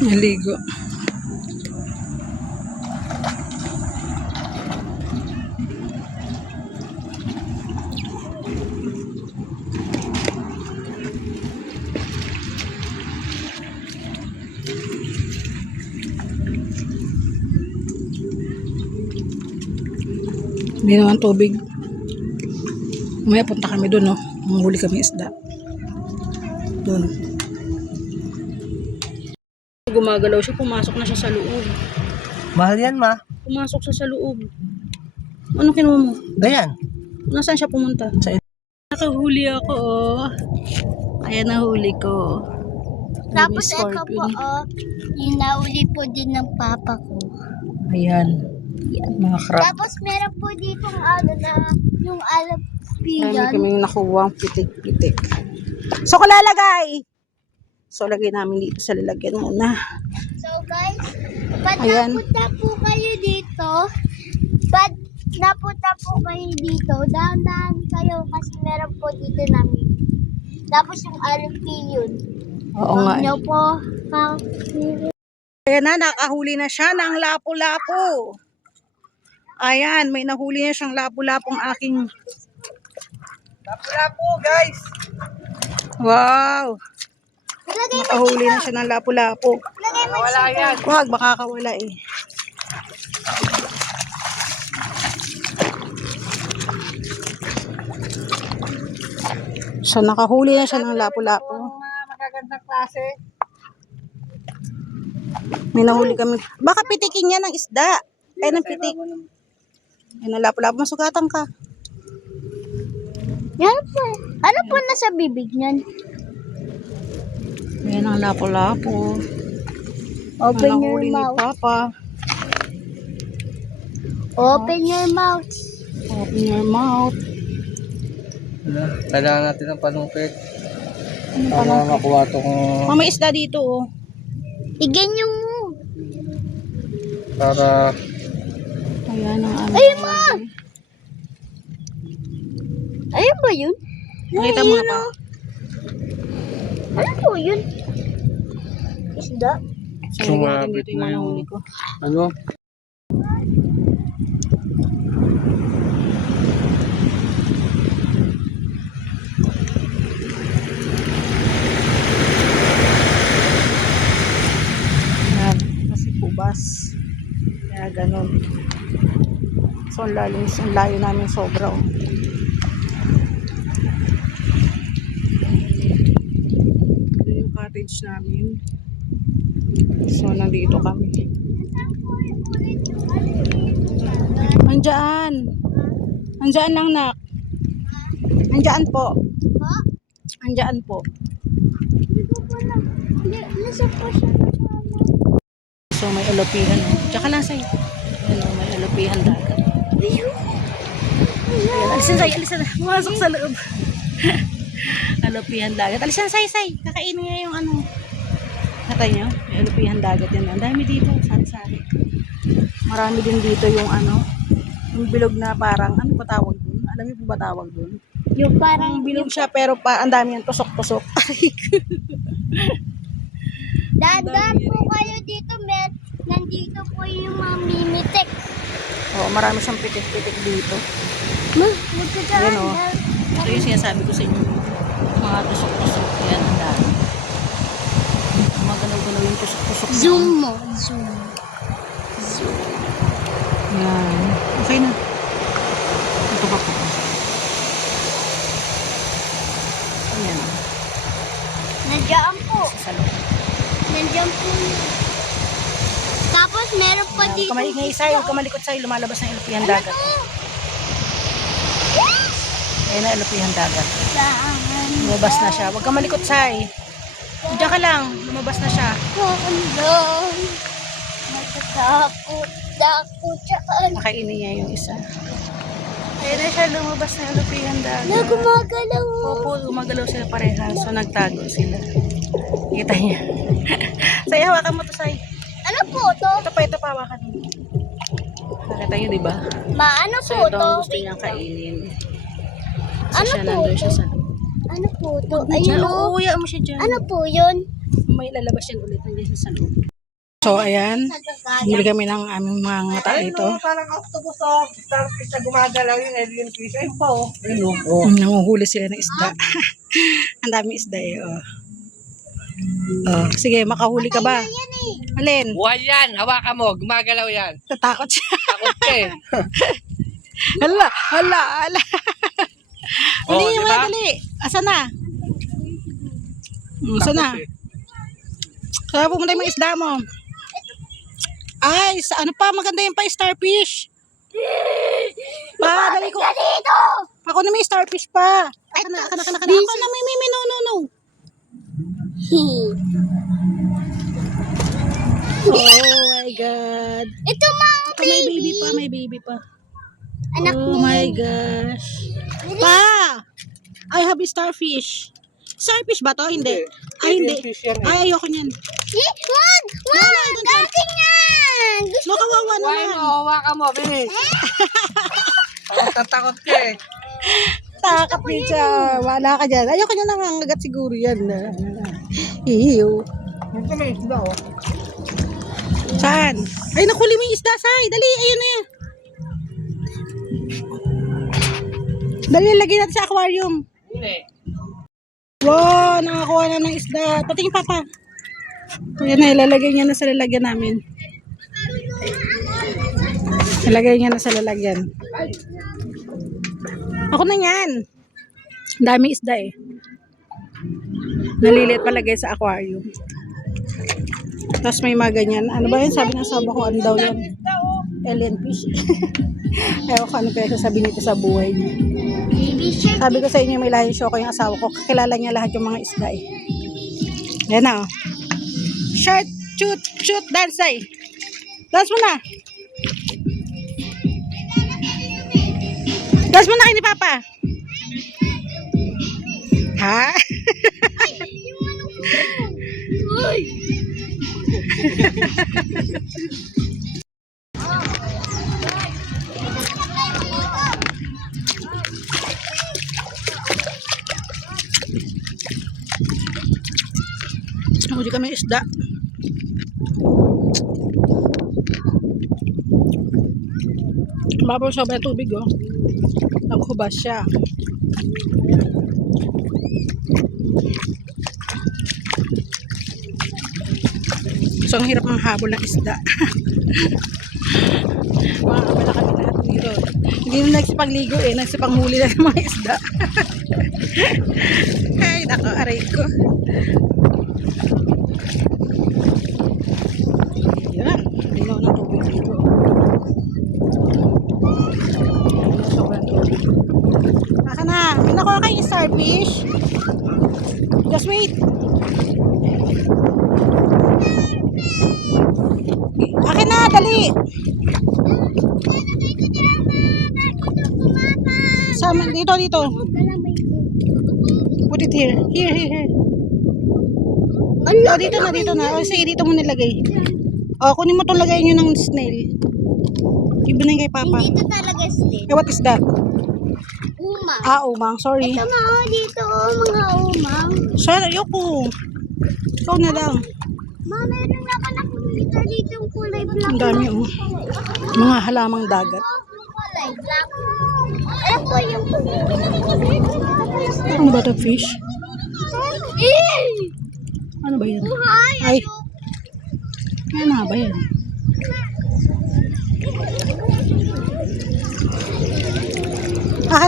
Naligo. Hindi naman tubig. Umaya punta kami doon, no? Manghuli kami isda. Doon. Gumagalaw siya, pumasok na siya sa loob. Mahal yan, ma. Pumasok siya sa loob. Ano kinuha mo? Ganyan. Nasaan siya pumunta? Sa Nakahuli ako, oh. Ayan, nahuli ko. Tapos ito po, yung nauli po din ng papa ko. Ayan. Mga crab. Tapos meron po dito yung Marami alapigan. kaming nakuha pitik-pitik. So, lalagay. So, lagay namin dito sa lalagyan muna. So guys, pag Ayan. napunta po kayo dito, dahan-dahan kayo kasi meron po dito namin. Tapos yung alapigan. Oo nga. Huwag niyo po Ayan na, nakahuli na siya ng lapu-lapu. Ayan, may nahuli na siyang lapu-lapong aking... Lapu-lapu, guys. Wow! Ilagay mo Nakahuli na siya ng lapu-lapu. Ilagay mo Wala yan. Wag, makakawala eh. So, nakahuli na siya ng lapu-lapu. Mga magagandang klase. May nahuli kami. Baka pitikin niya ng isda. Kaya ng pitik. Yan ang lapu-lapu. Masugatan ka. Yan po. Ano po nasa bibig niyan? Yan ang lapu-lapu. Open Ang your nahuli ni mouth. Papa. Open your mouth. Open your mouth. Kailangan natin ng panumpit. Ano pa Para makuha itong... May isda dito oh. Iganyan mo. Para... Ayan ang aming. Ay, ma! Ayun ba yun? Nakita mo na pa. Ano po yun? Isda? So, natin dito yung nahuli ko. Ano? Ayan, kasi kubas. Kaya ganun. So, ang layo namin sobra. Oh. Ito yung cottage namin. So, nandito kami. Andiyan. Andiyan lang, nak. Andiyan po. Ha? Andiyan po. Hindi ko pa lang. Nasa po siya. So, may alapihan. Tsaka lang sa'yo. Ayan, oh, may alapihan dagat. Ayun. Ayan, alisan sa'yo, alisan. Pumasok sa loob. Alapihan dagat. Alisan sa'yo, sa'yo. Kakainin niya yung ano. Katay niyo? May alapihan dagat yan. Ang dami dito. Sari-sari. Marami din dito yung ano. Yung bilog na parang, ano ba tawag dun? Alam niyo po ba tawag dun? Yung parang Parang bilog siya pero ang dami yan tusok-tusok. Dahan-dahan po kayo dito, nandito po yung mamimitik. Oo, marami siyang pitik-pitik dito. Ma, huwag ka dyan. Yan, oh. Ito yung sinasabi ko sa inyo. Mga tusok-tusok. Yan, ang dami. Maganaw-ganaw yung tusok-tusok. Zoom mo. Zoom. Yan. Okay na. Ito pa po. Ayan. Nandiyan po. Sa loob. Nandiyan po yun. Tapos meron pa dito. Kamaligay sa'yo. Huwag kamalikot sa'yo. Lumalabas na elupihan Ano dagat. to? Yes! Ayan na elupihan dagat. Saan? Lumabas na siya. Huwag kamalikot sa'yo. Diyan ka lang. Lumabas na siya. Saan doon? Matatakot. Takot saan? Nakainin niya yung isa. Ayan na siya. Lumabas na elupihan dagat. Na gumagalaw. Opo, gumagalaw sila parehas. So, nagtago sila. Kita niya. Say, hawakan mo to, Say. Ano po to? Ito pa, hawakan mo. Nakita niyo, di ba? Ma, ano So, po ito to? ang gusto niyang kainin. So, Ano siya po nandun to? siya sa loob. Ano po to? Diyan, Ayun o. uuya mo siya dyan. Ano po yun? may lalabas yan ulit nandiyan sa loob. So, ayan. Bumili kami ng aming mga ngata dito. Parang octopus o starfish na gumagalaw yung alien fish. Ayun po. Ayun po. Nanguhuli sila ng isda. Ang dami isda eh. Oh. Oh, sige, makahuli ka ba? Alin? Buhay yan. Hawakan mo. Gumagalaw yan. Tatakot siya. Takot ka eh. Hala. Dali, Oh, diba? dali. Asa na? Asa na? Takot eh. Saan pumunta yung mga isda mo? Ay, sa ano pa? Maganda yung pa starfish. Pa, dali ko. Ako na may starfish pa. Ako na. Ako na, may, no. Oh my God. Ito mga Ito, may baby pa. anak Oh niya. my gosh. Pa! I have a starfish. Starfish ba to? Hindi. Ay, hindi. Alien fish yan eh. Ay, ayoko niyan. Wag! Dati yan! Gusto Makawawa Buhay naman. mo. Hawakan mo. Bilis. Takot ka eh. Takap din siya. Wala ka dyan. Ayoko niya nangangagat siguro yan. Ihiw. Ito may isda oh. Saan? Ay, nakuli mo yung isda, Say. Dali, ayun na yan. Dali, lagyan natin sa aquarium. Hindi. Wow, nakakuha na ng isda. Patingin, Papa. Ayan na, ilalagay niya na sa lalagyan namin. Ilalagay niya na sa lalagyan. Ako na yan. Dami isda eh. Nalilit palagay sa aquarium. Tapos may mga ganyan. Ano ba yun? Sabi ng asawa ko, ano daw yun? Alien fish. Ewan ko ano kaya sasabihin nito sa buhay niya. baby shark. Sabi ko sa inyo, may lahi show ko yung asawa ko. Kakilala niya lahat yung mga isda eh. Yan na oh. Short, shoot, dance ay. Dance mo na. Dance mo na kayo ni Papa. Ha? Uy! Huli kami isda. Mabaw sobrang tubig oh. Naghubas siya. So ang hirap ng habol ng isda. Mga kabala kami lahat dito. Hindi na nagsipagligo eh. Nagsipanghuli na ng mga isda. Ay, nako, aray ko. Yan. Linaw ng tubig dito. Sobrang tubig. Baka na. May nakuha kayong starfish. Just wait. Akin na, dali. Sama, dito. Put it here. Here. Oh, dito na. O, sige, dito mo nilagay. O, kunin mo itong lagay nyo ng snail. Ibigay kay Papa. Dito talaga still. Eh, what is that? Umang. Ah, umang. Sorry. Ito mga dito, mga umang. Sorry, ayoko. Ikaw na lang. Ma, meron naman ako dito yung kulay black. Ang dami, oh. Mga halamang dagat. Kulay black. Ano po yung kulay? Ano ba ito, fish? Eh! Ano ba yan? Buhay! Ay. Ano nga ba yan?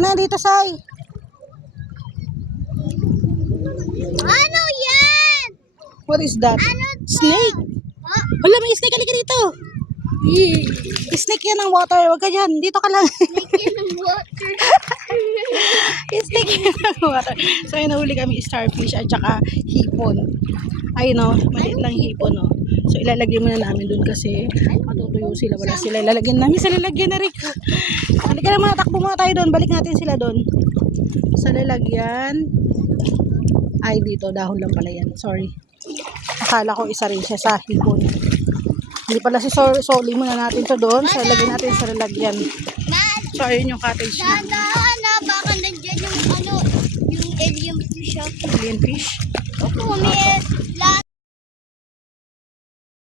Na dito, Sai. Ano yan? What is that? Ano to? Snake. Oh, Wala, may snake. Halika rito. Snake yan ng water. Huwag ka dyan. Dito ka lang. yan ang water. Snake yan ng water. So, yun, nahuli kami starfish at saka hipon. Ay, no. Maliit lang hipon, no. So, ilalagay muna namin dun kasi matutuyo sila. Wala sila. Ilalagyan namin sa lalagyan na rin. Halika na mga takbo muna tayo dun. Balik natin sila dun. Sa lalagyan. Ay, dito. Dahon lang pala yan. Sorry. Akala ko isa rin siya sa hipon. Hindi pala si Soli. Muna natin to doon. So, lagyan natin sa lalagyan. So, ayun yung cottage na. Baka nandyan yung yung alien fish. Alien fish. Opo, may